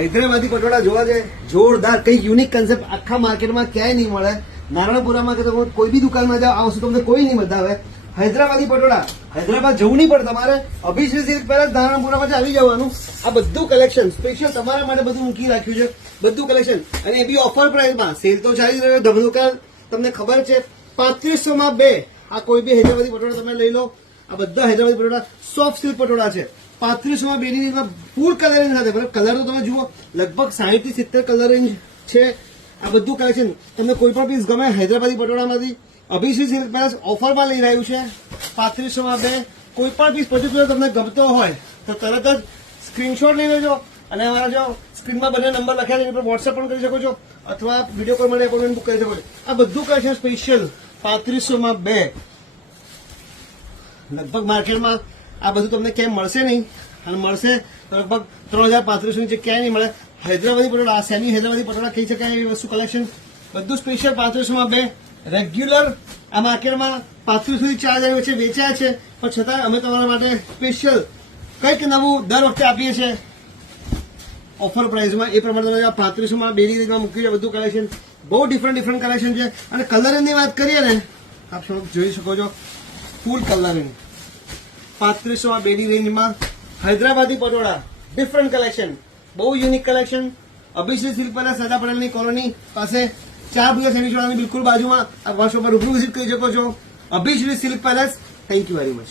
હૈદરાબાદી પટોળા જોવા જાય જોરદાર, કઈ યુનિક કન્સેપ્ટ આખા માર્કેટમાં ક્યાંય નહીં મળે. નારણપુરામાં કે તમે કોઈ બી દુકાનમાં જાઓ આ વસ્તુ તમને કોઈ નહીં બતાવે. હૈદરાબાદી પટોળા, હૈદરાબાદ જવું નહીં પડે તમારે, અભિશ્રી સિલ્ક પેલેસ નારણપુરામાં આવી જવાનું. આ બધું કલેક્શન સ્પેશિયલ તમારા માટે બધું મૂકી રાખ્યું છે, બધું કલેક્શન, અને એ બી ઓફર પ્રાઇસમાં. સેલ તો ચાલી રહ્યો ધમધુકાર, તમને ખબર છે. 3500 માં 2 આ કોઈ બી હૈદરાબાદી પટોળા તમે લઈ લો. આ બધા હૈદરાબાદી પટોળા સોફ્ટ સિલ્ક પટોળા છે. 3500 માં 2 ની ફૂલ કલર રેન્જ સાથે, બરાબર. કલર તો તમે જુઓ લગભગ 60 થી 70 કલર રેન્જ છે. આ બધું કલેક્શન તમને કોઈ પણ પીસ ગમે હૈદરાબાદી પટોળામાંથી અભિશ્રી સિલ્ક પેલેસ ઓફરમાં લઈ રહ્યું છે. 3500 માં 2 કોઈ પણ પીસ પર્ટિક્યુલર તમને ગમતો હોય તો તરત જ સ્ક્રીનશોટ લઈ લેજો, અને અમારા જો સ્ક્રીનમાં બંને નંબર લખ્યા છે એની પર વોટ્સએપ પણ કરી શકો છો, અથવા વિડીયો કોલ માટે એપોઇન્ટમેન્ટ બુક કરી શકો છો. આ બધું કલેક્શન સ્પેશિયલ 3500 માં 2. લગભગ માર્કેટમાં આ બધું તમને ક્યાંય મળશે નહીં, અને મળશે તો લગભગ 3000-3500 નીચે ક્યાંય નહીં મળે. હૈદરાબાદી પટોળા, આ સેમી હૈદરાબાદી પટોળા કહી શકાય એવી વસ્તુ કલેક્શન બધું સ્પેશિયલ 3500 માં 2. રેગ્યુલર આ માર્કેટમાં 3500 થી 4000 વચ્ચે વેચાય છે, પણ છતાં અમે તમારા માટે સ્પેશિયલ કંઈક નવું દર વખતે આપીએ છીએ ઓફર પ્રાઇસમાં. એ પ્રમાણે તમે 3500 માં 2 ની રેન્જમાં મૂકી છે બધું કલેક્શન. બહુ ડિફરન્ટ કલેક્શન છે. અને કલરની વાત કરીએ ને, આપ જોઈ શકો છો ફૂલ કલરિંગ 3500 માં 2 ની રેન્જમાં હૈદરાબાદી પટોળા, ડિફરન્ટ કલેક્શન, બહુ unique collection. Abhishree silk palace Sardar પટેલની કોલોની પાસે 4 ભૂયા સૈનિક બિલકુલ બાજુમાં. આ વોટ્સએપ પર રૂબરૂ વિઝિટ કરી શકો છો. Abhishree silk palace. Thank you very much.